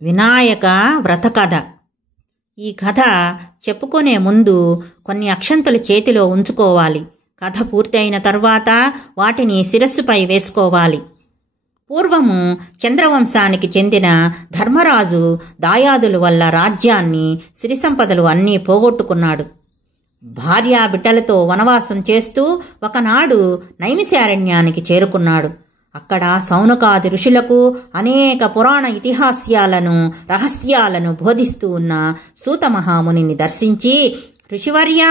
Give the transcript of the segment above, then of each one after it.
వినాయక వ్రత కథ. ఈ కథ చెప్పుకునే ముందు కొన్ని అక్షంతలు చేతిలో ఉంచుకోవాలి. కథ పూర్తయిన తర్వాత వాటిని శిరస్సుపై వేసుకోవాలి. పూర్వము చంద్రవంశానికి చెందిన ధర్మరాజు దాయాదుల వల్ల రాజ్యాన్ని, సిరి సంపదలు అన్నీ పోగొట్టుకున్నాడు. భార్యా బిడ్డలతో వనవాసం చేస్తూ ఒకనాడు నైమిశారణ్యానికి చేరుకున్నాడు. అక్కడ సౌనకాది ఋషులకు అనేక పురాణ ఇతిహాస్యాలను, రహస్యాలను బోధిస్తూ ఉన్న సూత మహామునిని దర్శించి, ఋషివర్య,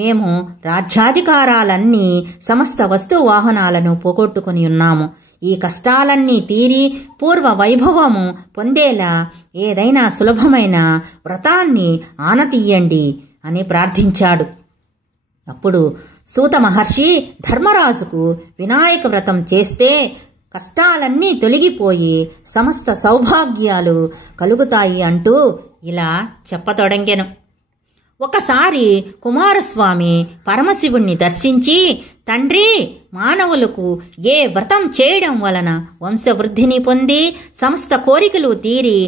మేము రాజ్యాధికారాలన్నీ, సమస్త వస్తు వాహనాలను పోగొట్టుకుని ఉన్నాము. ఈ కష్టాలన్నీ తీరి పూర్వ వైభవము పొందేలా ఏదైనా సులభమైన వ్రతాన్ని ఆనతీయండి అని ప్రార్థించాడు. అప్పుడు సూత మహర్షి ధర్మరాజుకు వినాయక వ్రతం చేస్తే కష్టాలన్నీ తొలగిపోయి సమస్త సౌభాగ్యాలు కలుగుతాయి అంటూ ఇలా చెప్పతొడంగెను. ఒకసారి కుమారస్వామి పరమశివుణ్ణి దర్శించి, తండ్రి, మానవులకు ఏ వ్రతం చేయడం వలన వంశవృద్ధిని పొంది సమస్త కోరికలు తీరి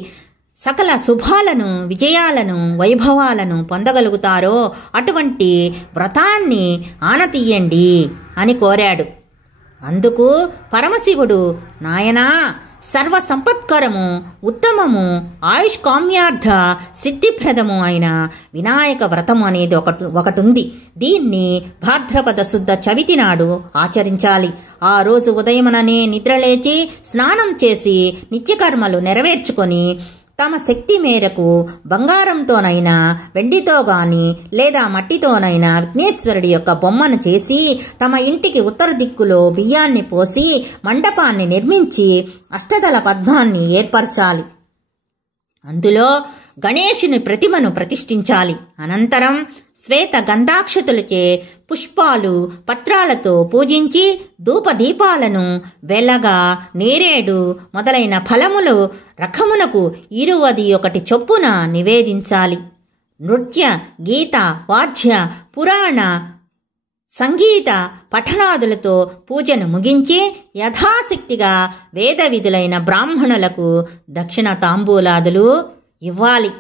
సకల శుభాలను, విజయాలను, వైభవాలను పొందగలుగుతారో అటువంటి వ్రతాన్ని ఆనతీయండి అని కోరాడు. అందుకు పరమశివుడు, నాయనా, సర్వ సంపత్కరము, ఉత్తమము, ఆయుష్కామ్యార్థ సిద్ధిప్రదము అయిన వినాయక వ్రతం అనేది ఒకటుంది. దీన్ని భాద్రపద శుద్ధ చవితి నాడు ఆచరించాలి. ఆ రోజు ఉదయముననే నిద్రలేచి స్నానం చేసి నిత్యకర్మలు నెరవేర్చుకొని తమ శక్తి మేరకు బంగారంతోనైనా, వెండితో గాని లేదా మట్టితోనైనా విఘ్నేశ్వరుడి యొక్క బొమ్మను చేసి తమ ఇంటికి ఉత్తర దిక్కులో బియ్యాన్ని పోసి మండపాన్ని నిర్మించి అష్టదళ పద్మాన్ని ఏర్పరచాలి. అందులో గణేశుని ప్రతిమను ప్రతిష్ఠించాలి. అనంతరం శ్వేత గంధాక్షతులచే పుష్పాలు, పత్రాలతో పూజించి ధూపదీపాలను, వెలగ, నేరేడు మొదలైన ఫలములు రకమునకు 21 చొప్పున నివేదించాలి. నృత్య, గీత, వాద్య, పురాణ, సంగీత పఠనాదులతో పూజను ముగించి యథాశక్తిగా వేద విధులైన బ్రాహ్మణులకు దక్షిణ తాంబూలాదులు ఇవ్వాలి.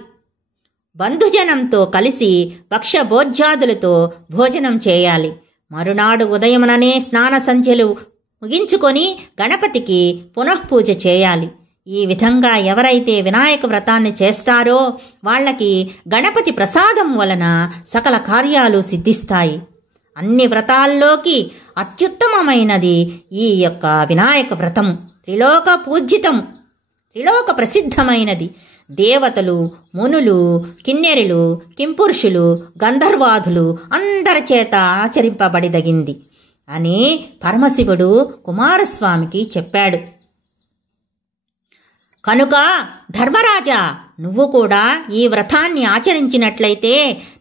బంధుజనంతో కలిసి భక్ష్యభోజ్యాదులతో భోజనం చేయాలి. మరునాడు ఉదయముననే స్నాన సంధ్యలు ముగించుకొని గణపతికి పునఃపూజ చేయాలి. ఈ విధంగా ఎవరైతే వినాయక వ్రతాన్ని చేస్తారో వాళ్ళకి గణపతి ప్రసాదం వలన సకల కార్యాలు సిద్ధిస్తాయి. అన్ని వ్రతాల్లోకి అత్యుత్తమమైనది ఈ యొక్క వినాయక వ్రతము. త్రిలోక పూజ్యితము, త్రిలోక ప్రసిద్ధమైనది. దేవతలు, మునులు, కిన్నెరులు, కింపురుషులు, గంధర్వాదులు అందరి చేత ఆచరింపబడిదగింది అని పరమశివుడు కుమారస్వామికి చెప్పాడు. కనుక ధర్మరాజా, నువ్వు కూడా ఈ వ్రతాన్ని ఆచరించినట్లయితే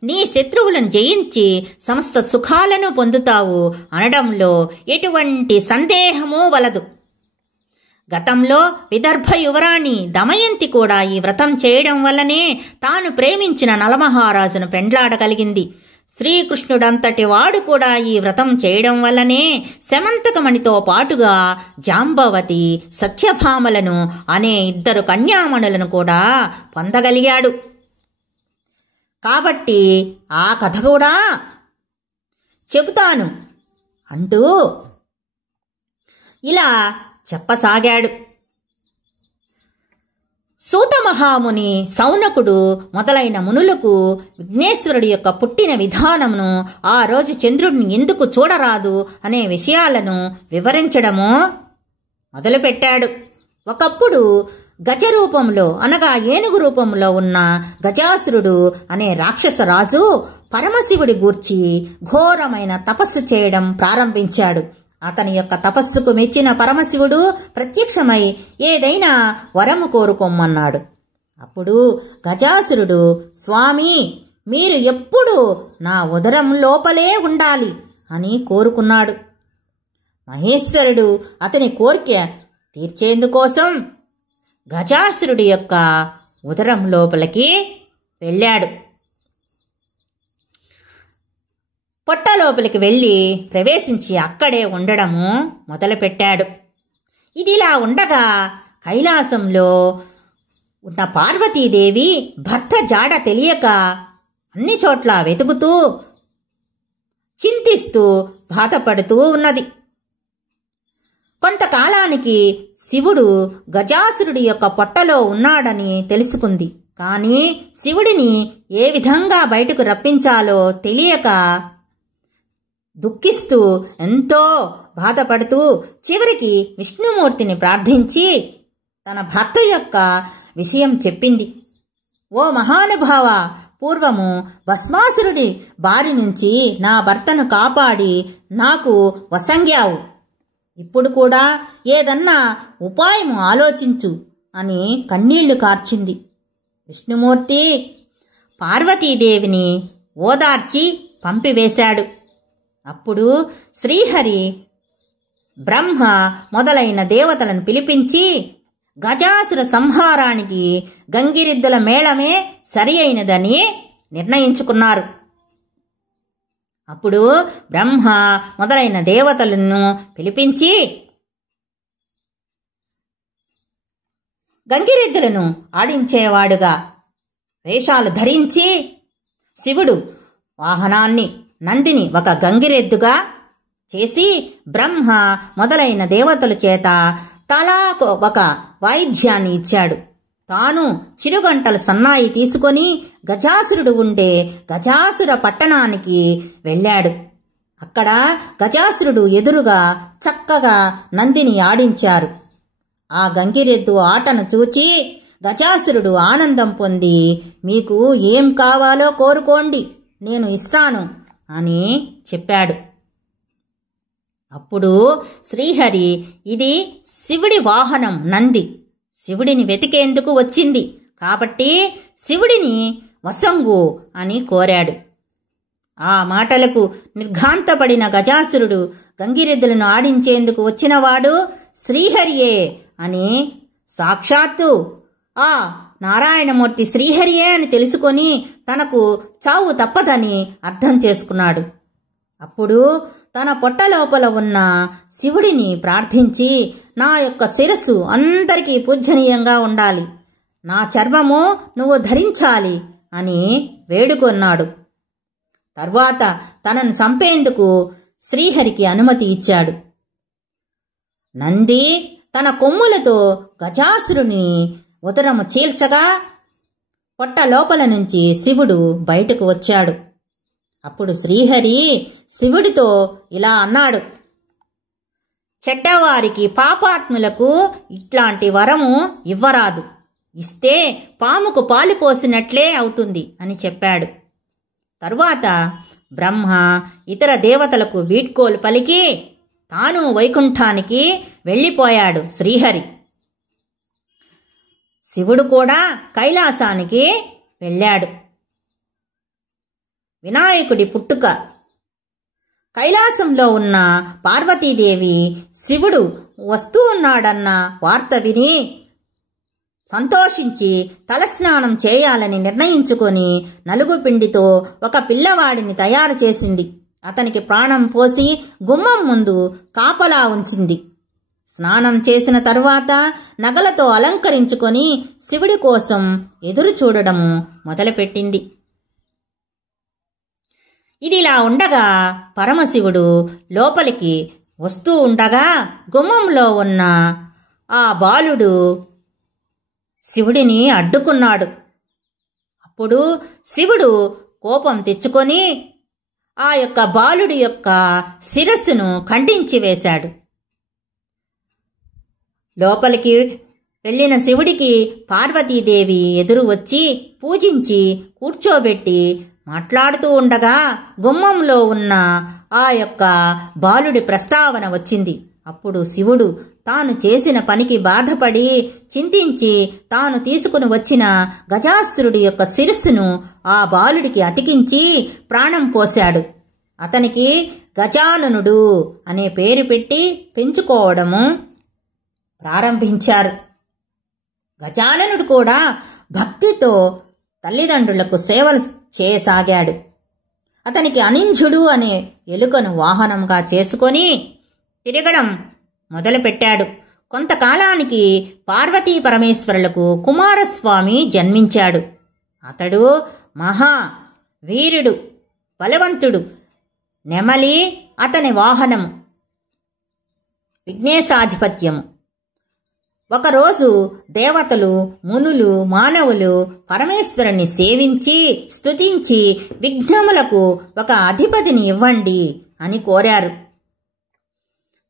నీ శత్రువులను జయించి సమస్త సుఖాలను పొందుతావు అనడంలో ఎటువంటి సందేహమూ వలదు. గతంలో విదర్భ యువరాణి దమయంతి కూడా ఈ వ్రతం చేయడం వల్లనే తాను ప్రేమించిన నలమహారాజును పెండ్లాడగలిగింది. శ్రీకృష్ణుడంతటి వాడు కూడా ఈ వ్రతం చేయడం వల్లనే శమంతకమణితో పాటుగా జాంబవతి, సత్యభామలను అనే 2 కన్యామణులను కూడా పొందగలిగాడు. కాబట్టి ఆ కథ కూడా చెబుతాను అంటూ ఇలా చెప్పసాగాడు. సూత మహాముని, సౌనకుడు మొదలైన మునులకు విఘ్నేశ్వరుడి యొక్క పుట్టిన విధానమును, ఆ రోజు చంద్రుడిని ఎందుకు చూడరాదు అనే విషయాలను వివరించడము మొదలుపెట్టాడు. ఒకప్పుడు గజ రూపంలో అనగా ఏనుగు రూపంలో ఉన్న గజాసురుడు అనే రాక్షస రాజు పరమశివుడి గూర్చి ఘోరమైన తపస్సు చేయడం ప్రారంభించాడు. అతని యొక్క తపస్సుకు మెచ్చిన పరమశివుడు ప్రత్యక్షమై ఏదైనా వరము కోరుకోమన్నాడు. అప్పుడు గజాసురుడు, స్వామి, మీరు ఎప్పుడూ నా ఉదరం లోపలే ఉండాలి అని కోరుకున్నాడు. మహేశ్వరుడు అతని కోరిక తీర్చేందుకోసం గజాసురుడి యొక్క ఉదరం లోపలికి వెళ్ళాడు. పొట్ట లోపలికి వెళ్ళి ప్రవేశించి అక్కడే ఉండడము మొదలుపెట్టాడు. ఇదిలా ఉండగా కైలాసంలో ఉన్న పార్వతీదేవి భర్త జాడ తెలియక అన్ని చోట్ల వెతుకుతూ చింతిస్తూ బాధపడుతూ ఉన్నది. కొంతకాలానికి శివుడు గజాసురుడి యొక్క పొట్టలో ఉన్నాడని తెలుసుకుంది. కానీ శివుడిని ఏ విధంగా బయటకు రప్పించాలో తెలియక దుఃఖిస్తూ ఎంతో బాధపడుతూ చివరికి విష్ణుమూర్తిని ప్రార్థించి తన భర్త యొక్క విషయం చెప్పింది. ఓ మహానుభావ, పూర్వము భస్మాసురుడి బారి నుంచి నా భర్తను కాపాడి నాకు వసంగావు. ఇప్పుడు కూడా ఏదన్నా ఉపాయము ఆలోచించు అని కన్నీళ్లు కార్చింది. విష్ణుమూర్తి పార్వతీదేవిని ఓదార్చి పంపివేశాడు. అప్పుడు శ్రీహరి బ్రహ్మ మొదలైన దేవతలను పిలిపించి గజాసుర సంహారానికి గంగిరెద్దుల మేళమే సరి అయినదని నిర్ణయించుకున్నారు. అప్పుడు బ్రహ్మ మొదలైన దేవతలను పిలిపించి గంగిరెద్దులను ఆడించేవాడుగా వేషాలు ధరించి శివుడు వాహనాన్ని నందిని ఒక గంగిరెద్దుగా చేసి బ్రహ్మ మొదలైన దేవతల చేత తలా ఒక వాయిద్యాన్ని ఇచ్చాడు. తాను చిరుగంటల సన్నాయి తీసుకొని గజాసురుడు ఉండే గజాసుర పట్టణానికి వెళ్ళాడు. అక్కడ గజాసురుడు ఎదురుగా చక్కగా నందిని ఆడించారు. ఆ గంగిరెద్దు ఆటను చూచి గజాసురుడు ఆనందం పొంది మీకు ఏం కావాలో కోరుకోండి, నేను ఇస్తాను అని చెప్పాడు. అప్పుడు శ్రీహరి ఇది శివుడి వాహనం నంది, శివుడిని వెతికేందుకు వచ్చింది కాబట్టి శివుడిని వసంగు అని కోరాడు. ఆ మాటలకు నిర్ఘాంతపడిన గజాసురుడు గంగిరెద్దులను ఆడించేందుకు వచ్చినవాడు శ్రీహరియే అని సాక్షాత్తు ఆ నారాయణమూర్తి శ్రీహరియే అని తెలుసుకొని తనకు చావు తప్పదని అర్థం చేసుకున్నాడు. అప్పుడు తన పొట్ట లోపల ఉన్న శివుడిని ప్రార్థించి నా యొక్క శిరస్సు అందరికీ పూజనీయంగా ఉండాలి, నా చర్మము నువ్వు ధరించాలి అని వేడుకొన్నాడు. తర్వాత తనను చంపేందుకు శ్రీహరికి అనుమతి ఇచ్చాడు. నంది తన కొమ్ములతో గజాసురుని ఉదరము చీల్చగా పొట్ట లోపల నుంచి శివుడు బయటకు వచ్చాడు. అప్పుడు శ్రీహరి శివుడితో ఇలా అన్నాడు, చెడ్డవారికి పాపాత్ములకు ఇట్లాంటి వరము ఇవ్వరాదు, ఇస్తే పాముకు పాలు పోసినట్లే అవుతుంది అని చెప్పాడు. తరువాత బ్రహ్మ ఇతర దేవతలకు వీడ్కోలు పలికి తాను వైకుంఠానికి వెళ్ళిపోయాడు. శ్రీహరి శివుడు కూడా కైలాసానికి వెళ్ళాడు. వినాయకుడి పుట్టుక. కైలాసంలో ఉన్న పార్వతీదేవి శివుడు వస్తూ ఉన్నాడన్న వార్త విని సంతోషించి తలస్నానం చేయాలని నిర్ణయించుకొని నలుగు పిండితో ఒక పిల్లవాడిని తయారు చేసింది. అతనికి ప్రాణం పోసి గుమ్మం ముందు కాపలా ఉంచింది. స్నానం చేసిన తరువాత నగలతో అలంకరించుకొని శివుడి కోసం ఎదురు చూడడము మొదలుపెట్టింది. ఇదిలా ఉండగా పరమశివుడు లోపలికి వస్తూ ఉండగా గుమ్మంలో ఉన్న ఆ బాలుడు శివుడిని అడ్డుకున్నాడు. అప్పుడు శివుడు కోపం తెచ్చుకొని ఆ యొక్క బాలుడి యొక్క శిరస్సును ఖండించి వేశాడు. లోపలికి వెళ్ళిన శివుడికి పార్వతీదేవి ఎదురు వచ్చి పూజించి కూర్చోబెట్టి మాట్లాడుతూ ఉండగా గుమ్మంలో ఉన్న ఆ యొక్క బాలుడి ప్రస్తావన వచ్చింది. అప్పుడు శివుడు తాను చేసిన పనికి బాధపడి చింతించి తాను తీసుకుని వచ్చిన గజాసురుడి యొక్క శిరస్సును ఆ బాలుడికి అతికించి ప్రాణం పోశాడు. అతనికి గజాననుడు అనే పేరు పెట్టి పెంచుకోవడము ప్రారంభించారు. గజాననుడు కూడా భక్తితో తల్లిదండ్రులకు సేవలు చేయసాగాడు. అతనికి అనింజుడు అనే ఎలుకను వాహనంగా చేసుకొని తిరగడం మొదలుపెట్టాడు. కొంతకాలానికి పార్వతీ పరమేశ్వరులకు కుమారస్వామి జన్మించాడు. అతడు మహా వీరుడు, బలవంతుడు. నెమలి అతని వాహనము, విఘ్నేశాధిపత్యము. ఒకరోజు దేవతలు, మునులు, మానవులు పరమేశ్వరుని సేవించి స్తుతించి విఘ్నములకు ఒక అధిపతిని ఇవ్వండి అని కోరారు.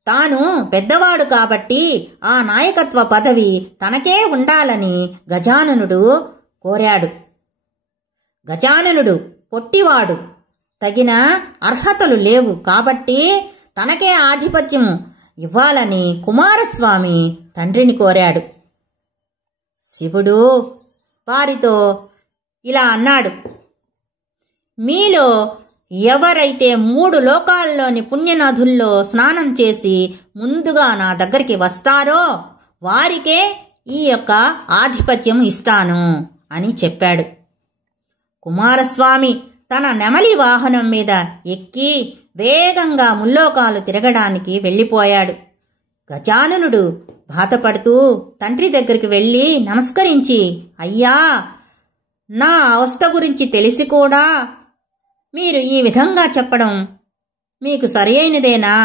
తాను పెద్దవాడు కాబట్టి ఆ నాయకత్వ పదవి తనకే ఉండాలని గజాననుడు కోరాడు. గజాననుడు పొట్టివాడు, తగిన అర్హతలు లేవు కాబట్టి తనకే ఆధిపత్యము ఇవ్వాలని కుమారస్వామి తండ్రిని కోరాడు. శివుడు వారితో ఇలా అన్నాడు: మీలో ఎవరైతే 3 లోకాల్లోని పుణ్యనదుల్లో స్నానం చేసి ముందుగా నా దగ్గరికి వస్తారో వారికే ఈ యొక్క ఆధిపత్యం ఇస్తాను అని చెప్పాడు. కుమారస్వామి తన నెమలి వాహనం మీద ఎక్కి వేగంగా ముల్లోకాలు తిరగడానికి వెళ్ళిపోయాడు. గజాననుడు బాధపడుతూ తండ్రి దగ్గరికి వెళ్ళి నమస్కరించి, అయ్యా, నా అవస్థ గురించి తెలిసి కూడా మీరు ఈ విధంగా చెప్పడం మీకు సరియైనదేనా?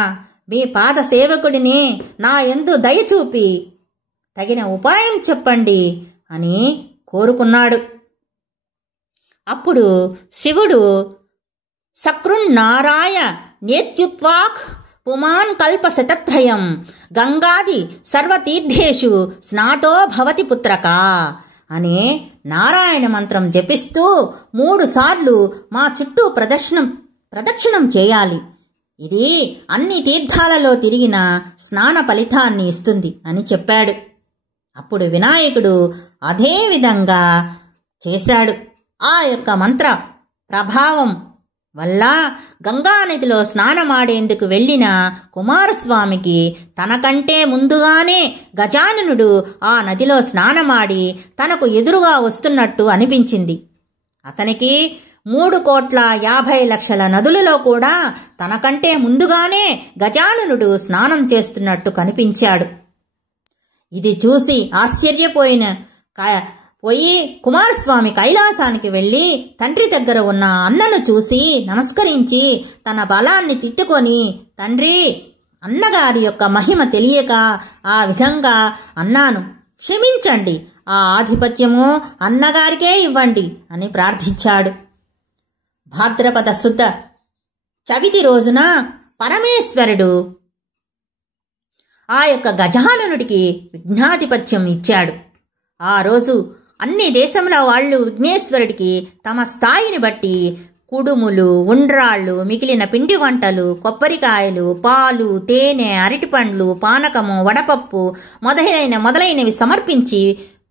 మీ పాద సేవకుడిని నా యందు దయచూపి తగిన ఉపాయం చెప్పండి అని కోరుకున్నాడు. అప్పుడు శివుడు సకృన్నారాయ నేత్యుత్వాక్ పుమాన్ కల్ప శతత్రయం గంగాది సర్వతీర్థేషు స్నాతో భవతి పుత్రక అనే నారాయణ మంత్రం జపిస్తూ 3 సార్లు మా చుట్టూ ప్రదక్షిణం చేయాలి. ఇది అన్ని తీర్థాలలో తిరిగిన స్నాన ఫలితాన్ని ఇస్తుంది అని చెప్పాడు. అప్పుడు వినాయకుడు అదే విధంగా చేశాడు. ఆ యొక్క మంత్ర ప్రభావం వల్ల గంగానదిలో స్నానమాడేందుకు వెళ్ళిన కుమారస్వామికి తనకంటే ముందుగానే గజాననుడు ఆ నదిలో స్నానమాడి తనకు ఎదురుగా వస్తున్నట్టు అనిపించింది. అతనికి 3,50,00,000 నదులలో కూడా తనకంటే ముందుగానే గజాననుడు స్నానం చేస్తున్నట్టు కనిపించాడు. ఇది చూసి ఆశ్చర్యపోయి కుమారస్వామి కైలాసానికి వెళ్ళి తండ్రి దగ్గర ఉన్న అన్నను చూసి నమస్కరించి తన బలాన్ని తిట్టుకొని, తండ్రి, అన్నగారి యొక్క మహిమ తెలియక ఆ విధంగా అన్నాను, క్షమించండి, ఆ ఆధిపత్యము అన్నగారికే ఇవ్వండి అని ప్రార్థించాడు. భాద్రపద శుద్ధ చవితి రోజున పరమేశ్వరుడు ఆ యొక్క గజాననుడికి విఘ్నాధిపత్యం ఇచ్చాడు. ఆ రోజు అన్ని దేశంలో వాళ్ళు విఘ్నేశ్వరుడికి తమ స్థాయిని బట్టి కుడుములు, ఉండ్రాళ్ళు, మిగిలిన పిండి వంటలు, కొబ్బరికాయలు, పాలు, తేనె, అరటిపండ్లు, పానకము, వడపప్పు మొదలైనవి సమర్పించి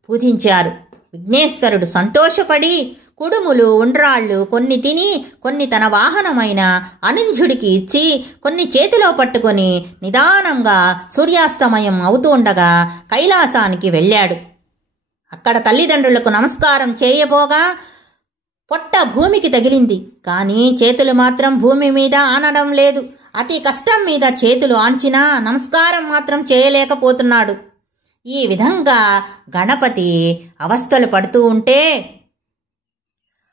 పూజించారు. విఘ్నేశ్వరుడు సంతోషపడి కుడుములు, ఉండ్రాళ్ళు కొన్ని తిని కొన్ని తన వాహనమైన అనింజుడికి ఇచ్చి కొన్ని చేతిలో పట్టుకొని నిదానంగా సూర్యాస్తమయం అవుతూ ఉండగా కైలాసానికి వెళ్ళాడు. అక్కడ తల్లిదండ్రులకు నమస్కారం చేయబోగా పొట్ట భూమికి తగిలింది. కానీ చేతులు మాత్రం భూమి మీద ఆనడం లేదు. అతి కష్టం మీద చేతులు ఆంచినా నమస్కారం మాత్రం చేయలేకపోతున్నాడు. ఈ విధంగా గణపతి అవస్థలు పడుతూ ఉంటే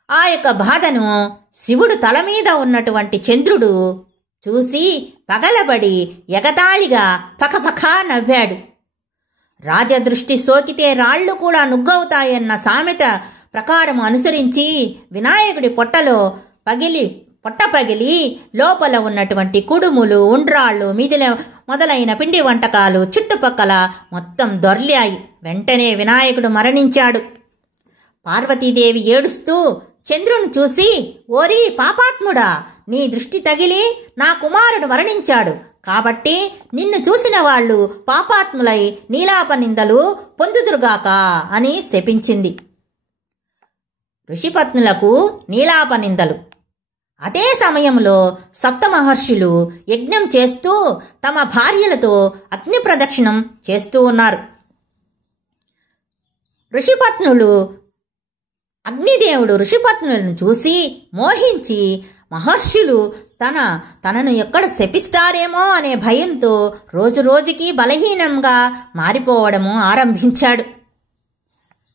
ఆ యొక్క బాధను శివుడు తల మీద ఉన్నటువంటి చంద్రుడు చూసి పగలబడి ఎగతాళిగా పకపకా నవ్వాడు. రాజదృష్టి సోకితే రాళ్లు కూడా నుగ్గవుతాయన్న సామెత ప్రకారం అనుసరించి వినాయకుడి పొట్ట పగిలి లోపల ఉన్నటువంటి కుడుములు, ఉండ్రాళ్ళు, మొదలైన పిండి వంటకాలు చుట్టుపక్కల మొత్తం దొర్లాయి. వెంటనే వినాయకుడు మరణించాడు. పార్వతీదేవి ఏడుస్తూ చంద్రుని చూసి, ఓరి పాపాత్ముడా, నీ దృష్టి తగిలి నా కుమారుడు మరణించాడు కాబట్టి నిన్ను చూసిన వాళ్ళు పాపాత్ములై నీలాపనిందలు పొందుదురుగాక అని శపించింది. ఋషిపత్నులకు నీలాపనిందలు. అదే సమయంలో సప్తమహర్షులు యజ్ఞం చేస్తూ తమ భార్యలతో అగ్ని ప్రదక్షిణం చేస్తూ ఉన్నారు. అగ్నిదేవుడు ఋషిపత్నులను చూసి మోహించి మహర్షులు తనను ఎక్కడ శపిస్తారేమో అనే భయంతో రోజురోజుకి బలహీనంగా మారిపోవడము ఆరంభించాడు.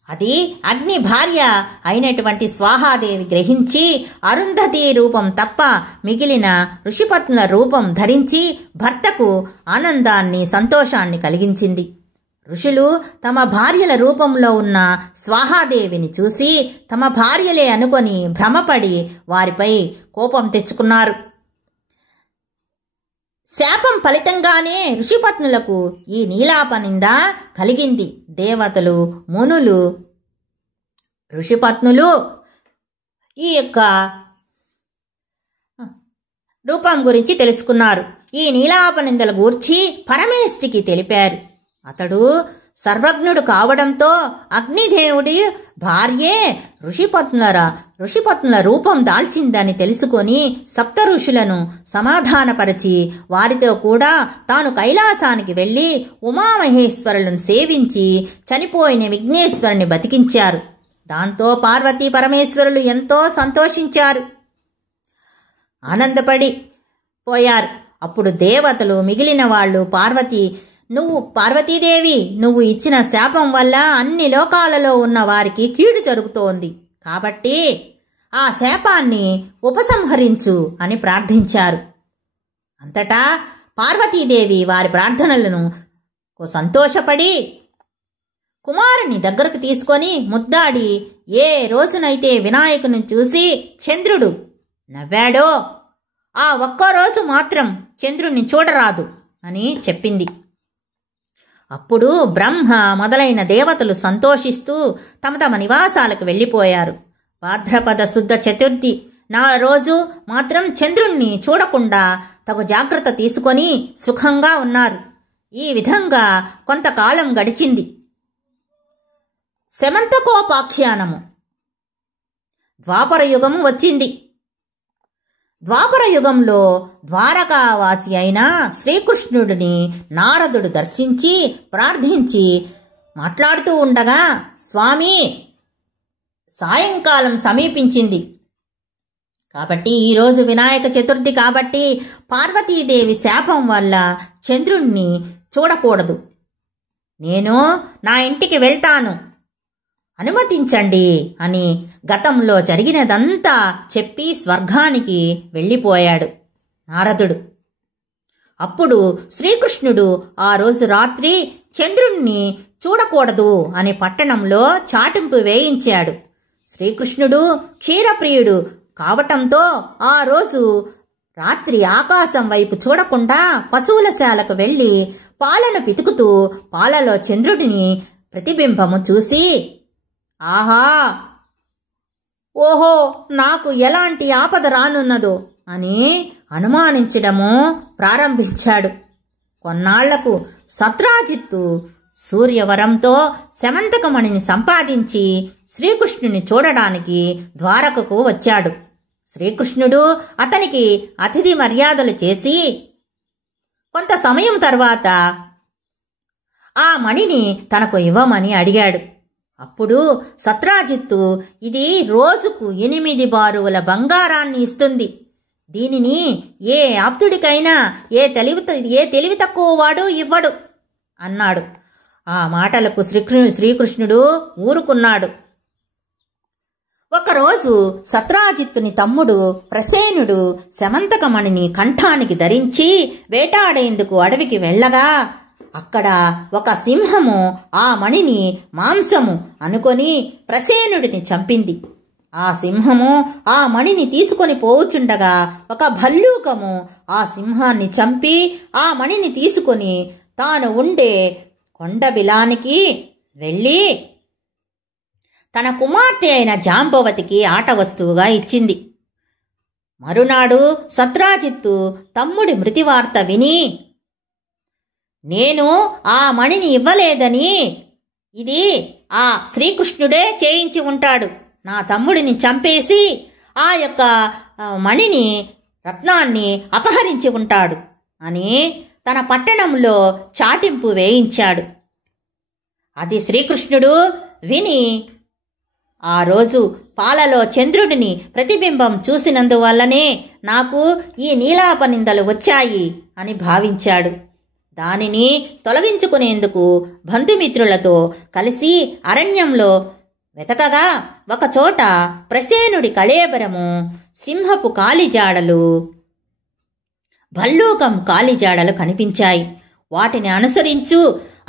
అది అగ్ని భార్య అయినటువంటి స్వాహాదేవి గ్రహించి అరుంధతి రూపం తప్ప మిగిలిన ఋషిపత్నుల రూపం ధరించి భర్తకు ఆనందాన్ని సంతోషాన్ని కలిగించింది. ఋషులు తమ భార్యల రూపంలో ఉన్న స్వాహాదేవిని చూసి తమ భార్యలే అనుకొని భ్రమపడి వారిపై కోపం తెచ్చుకున్నారు. శాపం ఫలితంగానే ఋషిపత్నులకు ఈ నీలాపనింద కలిగింది. దేవతలు, మునులు, ఋషిపత్నులు ఈ యొక్క రూపం గురించి తెలుసుకున్నారు. ఈ నీలాపనిందల గూర్చి పరమేష్ఠికి తెలిపారు. అతడు సర్వజ్ఞుడు కావడంతో అగ్నిదేవుడి భార్యే ఋషిపత్నుల రూపం దాల్చిందని తెలుసుకొని సప్త ఋషులను సమాధానపరిచి వారితో కూడా తాను కైలాసానికి వెళ్ళి ఉమామహేశ్వరులను సేవించి చనిపోయిన విఘ్నేశ్వరుని బతికించారు. దాంతో పార్వతీ పరమేశ్వరులు ఎంతో సంతోషించారు, ఆనందపడి పోయారు. అప్పుడు దేవతలు మిగిలిన వాళ్ళు పార్వతీదేవి, నువ్వు ఇచ్చిన శాపం వల్ల అన్ని లోకాలలో ఉన్న వారికి కీడు జరుగుతోంది, కాబట్టి ఆ శాపాన్ని ఉపసంహరించు అని ప్రార్థించారు. అంతటా పార్వతీదేవి వారి ప్రార్థనలను సంతోషపడి కుమారుని దగ్గరకు తీసుకొని ముద్దాడి, ఏ రోజునైతే వినాయకుని చూసి చంద్రుడు నవ్వాడో ఆ ఒక్కరోజు మాత్రం చంద్రుణ్ణి చూడరాదు అని చెప్పింది. అప్పుడు బ్రహ్మ మొదలైన దేవతలు సంతోషిస్తూ తమ తమ నివాసాలకు వెళ్ళిపోయారు. భాద్రపద శుద్ధ చతుర్థి రోజు మాత్రం చంద్రుణ్ణి చూడకుండా తగు జాగ్రత్త తీసుకొని సుఖంగా ఉన్నారు. ఈ విధంగా కొంతకాలం గడిచింది. శమంతకోపాఖ్యానము. ద్వాపర యుగం వచ్చింది. ద్వాపర యుగంలో ద్వారకావాసి అయిన శ్రీకృష్ణుడిని నారదుడు దర్శించి ప్రార్థించి మాట్లాడుతూ ఉండగా, స్వామి, సాయంకాలం సమీపించింది కాబట్టి ఈరోజు వినాయక చతుర్థి కాబట్టి పార్వతీదేవి శాపం వల్ల చంద్రుణ్ణి చూడకూడదు. నేను నా ఇంటికి వెళ్తాను, అనుమతించండి అని గతంలో జరిగినదంతా చెప్పి స్వర్గానికి వెళ్ళిపోయాడు నారదుడు. అప్పుడు శ్రీకృష్ణుడు ఆ రోజు రాత్రి చంద్రుణ్ణి చూడకూడదు అని పట్టణంలో చాటింపు వేయించాడు. శ్రీకృష్ణుడు క్షీరప్రియుడు కావటంతో ఆ రోజు రాత్రి ఆకాశం వైపు చూడకుండా పశువుల శాలకు వెళ్ళి పాలను పితుకుతూ పాలలో చంద్రుడిని ప్రతిబింబము చూసి, ఆహా, ఓహో, నాకు ఎలాంటి ఆపద రానున్నదో అని అనుమానించడము ప్రారంభించాడు. కొన్నాళ్లకు సత్రాజిత్తు సూర్యవరంతో శమంతకమణిని సంపాదించి శ్రీకృష్ణుని చూడడానికి ద్వారకకు వచ్చాడు. శ్రీకృష్ణుడు అతనికి అతిథి మర్యాదలు చేసి కొంత సమయం తర్వాత ఆ మణిని తనకు ఇవ్వమని అడిగాడు. అప్పుడు సత్రాజిత్తు, ఇది రోజుకు 8 బారువుల బంగారాన్ని ఇస్తుంది, దీనిని ఏ ఆప్తుడికైనా ఏ తెలివి తక్కువ వాడు ఇవ్వడు అన్నాడు. ఆ మాటలకు శ్రీకృష్ణుడు ఊరుకున్నాడు. ఒకరోజు సత్రాజిత్తుని తమ్ముడు ప్రసేనుడు శమంతకమణిని కంఠానికి ధరించి వేటాడేందుకు అడవికి వెళ్ళగా అక్కడ ఒక సింహము ఆ మణిని మాంసము అనుకొని ప్రసేనుడిని చంపింది. ఆ సింహము ఆ మణిని తీసుకొని పోవుచుండగా ఒక భల్లూకము ఆ సింహాన్ని చంపి ఆ మణిని తీసుకొని తాను ఉండే కొండబిలానికి వెళ్ళి తన కుమార్తె అయిన జాంబవతికి ఆట వస్తువుగా ఇచ్చింది. మరునాడు సత్రాజిత్తు తమ్ముడి మృతివార్త విని, నేను ఆ మణిని ఇవ్వలేదని, ఇది ఆ శ్రీకృష్ణుడే చేయించి ఉంటాడు, నా తమ్ముడిని చంపేసి ఆ యొక్క మణిని రత్నాన్ని అపహరించి ఉంటాడు అని తన పట్టణంలో చాటింపు వేయించాడు. అది శ్రీకృష్ణుడు విని ఆ రోజు పాలలో చంద్రుడిని ప్రతిబింబం చూసినందువల్లనే నాకు ఈ నీలాపనిందలు వచ్చాయి అని భావించాడు. దానిని తొలగించుకునేందుకు బంధుమిత్రులతో కలిసి అరణ్యంలో వెతకగా ఒకచోట ప్రసేనుడి కళేబరము, సింహపు కాలిజాడలు, భల్లూకం కాలిజాడలు కనిపించాయి. వాటిని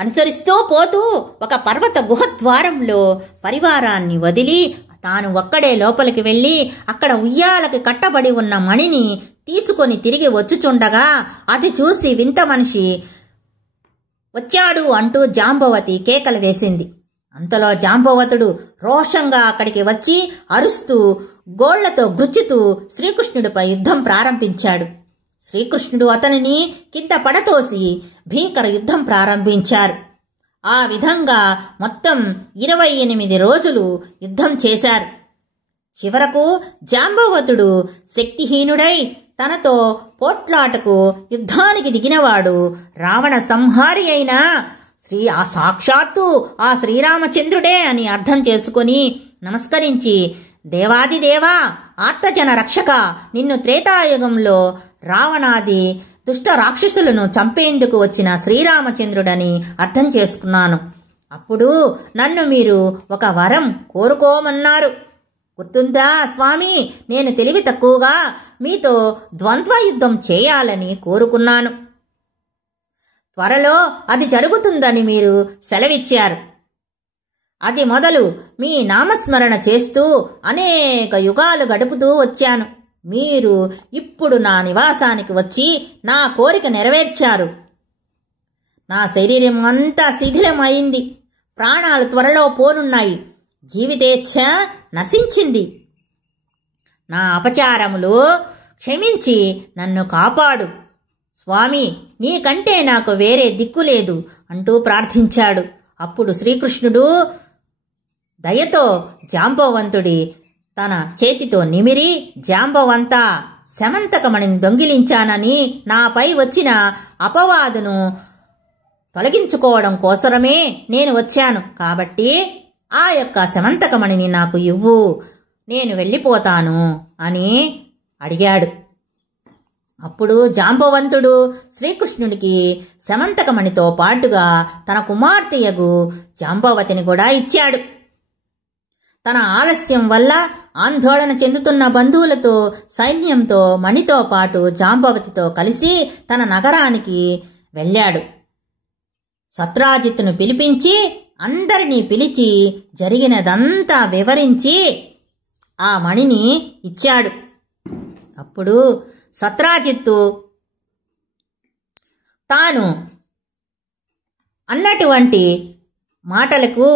అనుసరిస్తూ పోతూ ఒక పర్వత గుహద్వారంలో పరివారాన్ని వదిలి తాను ఒక్కడే లోపలికి వెళ్ళి అక్కడ ఉయ్యాలకి కట్టబడి ఉన్న మణిని తీసుకొని తిరిగి వచ్చుచుండగా అది చూసి వింత మనిషి వచ్చాడు అంటూ జాంబవతి కేకలు వేసింది. అంతలో జాంబవతుడు రోషంగా అక్కడికి వచ్చి అరుస్తూ గోళ్లతో గుచ్చుతూ శ్రీకృష్ణుడిపై యుద్ధం ప్రారంభించాడు. శ్రీకృష్ణుడు అతనిని కింద పడతోసి భీకర యుద్ధం ప్రారంభించారు. ఆ విధంగా మొత్తం 28 రోజులు యుద్ధం చేశారు. చివరకు జాంబవతుడు శక్తిహీనుడై తనతో పోట్లాటకు యుద్ధానికి దిగినవాడు రావణ సంహారి అయిన సాక్షాత్తు ఆ శ్రీరామచంద్రుడే అని అర్థం చేసుకొని నమస్కరించి, దేవాదిదేవా, ఆర్తజన రక్షక, నిన్ను త్రేతాయుగంలో రావణాది దుష్ట రాక్షసులను చంపేందుకు వచ్చిన శ్రీరామచంద్రుడని అర్థం చేసుకున్నాను. అప్పుడు నన్ను మీరు ఒక వరం కోరుకోమన్నారు. గుర్తుందా స్వామి? నేను తెలివి తక్కువగా మీతో ద్వంద్వ యుద్ధం చేయాలని కోరుకున్నాను. త్వరలో అది జరుగుతుందని మీరు సెలవిచ్చారు. అది మొదలు మీ నామస్మరణ చేస్తూ అనేక యుగాలు గడుపుతూ వచ్చాను. మీరు ఇప్పుడు నా నివాసానికి వచ్చి నా కోరిక నెరవేర్చారు. నా శరీరం అంతా శిథిలమైంది. ప్రాణాలు త్వరలో పోనున్నాయి. జీవితేచ్ఛ నశించింది. నా అపచారములు క్షమించి నన్ను కాపాడు స్వామి, నీకంటే నాకు వేరే దిక్కులేదు అంటూ ప్రార్థించాడు. అప్పుడు శ్రీకృష్ణుడు దయతో జాంబవంతుడి తన చేతితో నిమిరి, జాంబవంతా, శమంతకమణిని దొంగిలించానని నాపై వచ్చిన అపవాదును తొలగించుకోవడం కోసరమే నేను వచ్చాను. కాబట్టి ఆ యొక్క శమంతకమణిని నాకు ఇవ్వు, నేను వెళ్ళిపోతాను అని అడిగాడు. అప్పుడు జాంబవంతుడు శ్రీకృష్ణుడికి శమంతకమణితో పాటుగా తన కుమార్తెయగు జాంబవతిని కూడా ఇచ్చాడు. తన ఆలస్యం వల్ల ఆందోళన చెందుతున్న బంధువులతో, సైన్యంతో, మణితో పాటు జాంబవతితో కలిసి తన నగరానికి వెళ్ళాడు. సత్రాజిత్తును పిలిపించి అందరినీ పిలిచి జరిగినదంతా వివరించి ఆ మణిని ఇచ్చాడు. అప్పుడు సత్రాజిత్తు తాను అన్నటువంటి మాటలకు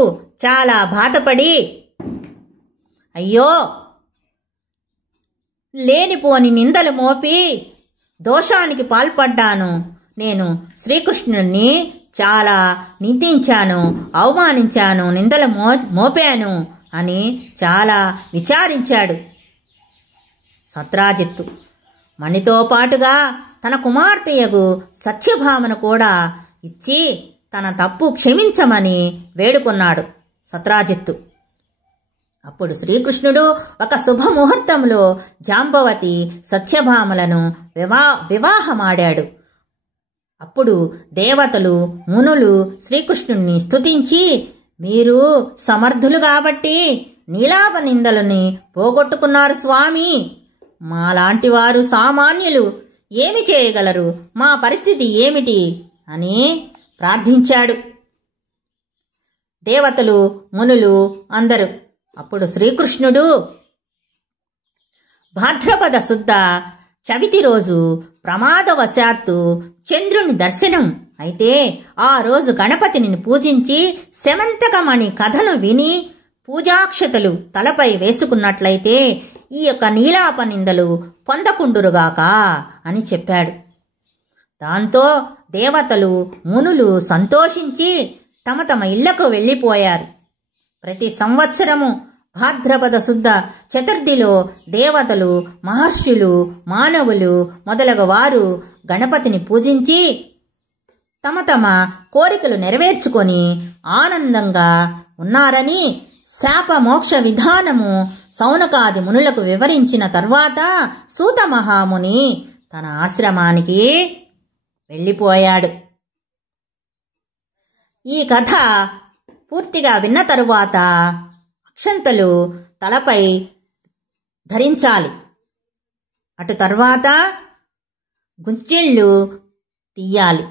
చాలా బాధపడి, అయ్యో, లేనిపోని నిందలు మోపి దోషానికి పాల్పడ్డాను. నేను శ్రీకృష్ణుడిని చాలా నిందించాను, అవమానించాను, నిందలు మోపాను అని చాలా విచారించాడు. సత్రాజిత్తు మణితో పాటుగా తన కుమార్తెయగు సత్యభామను కూడా ఇచ్చి తన తప్పు క్షమించమని వేడుకున్నాడు సత్రాజిత్తు. అప్పుడు శ్రీకృష్ణుడు ఒక శుభముహూర్తంలో జాంబవతి సత్యభామలను వివాహమాడాడు. అప్పుడు దేవతలు, మునులు శ్రీకృష్ణుణ్ణి స్తుతించి, మీరు సమర్థులు కాబట్టి నీలాప నిందలని పోగొట్టుకున్నారు స్వామి. మాలాంటి వారు సామాన్యులు ఏమి చేయగలరు? మా పరిస్థితి ఏమిటి అని ప్రార్థించాడు. దేవతలు, మునులు అందరూ. అప్పుడు శ్రీకృష్ణుడు భాద్రపద శుద్ధ చవితి రోజు ప్రమాదవశాత్తు చంద్రుని దర్శనం అయితే ఆ రోజు గణపతిని పూజించి శమంతకమణి కథను విని పూజాక్షతలు తలపై వేసుకున్నట్లయితే ఈ యొక్క నీలాపనిందలు పొందకుండురుగాక అని చెప్పాడు. దాంతో దేవతలు, మునులు సంతోషించి తమ తమ ఇళ్లకు వెళ్ళిపోయారు. ప్రతి సంవత్సరము భాద్రపద శుద్ధ చతుర్థిలో దేవతలు, మహర్షులు, మానవులు మొదలగు వారు గణపతిని పూజించి తమ తమ కోరికలు నెరవేర్చుకొని ఆనందంగా ఉన్నారని శాప మోక్ష విధానము సౌనకాది మునులకు వివరించిన తర్వాత సూత మహాముని తన ఆశ్రమానికి వెళ్ళిపోయాడు. ఈ కథ పూర్తిగా విన్న తరువాత అక్షంతలు తలపై ధరించాలి. అటు తర్వాత గుంజిళ్ళు తీయాలి.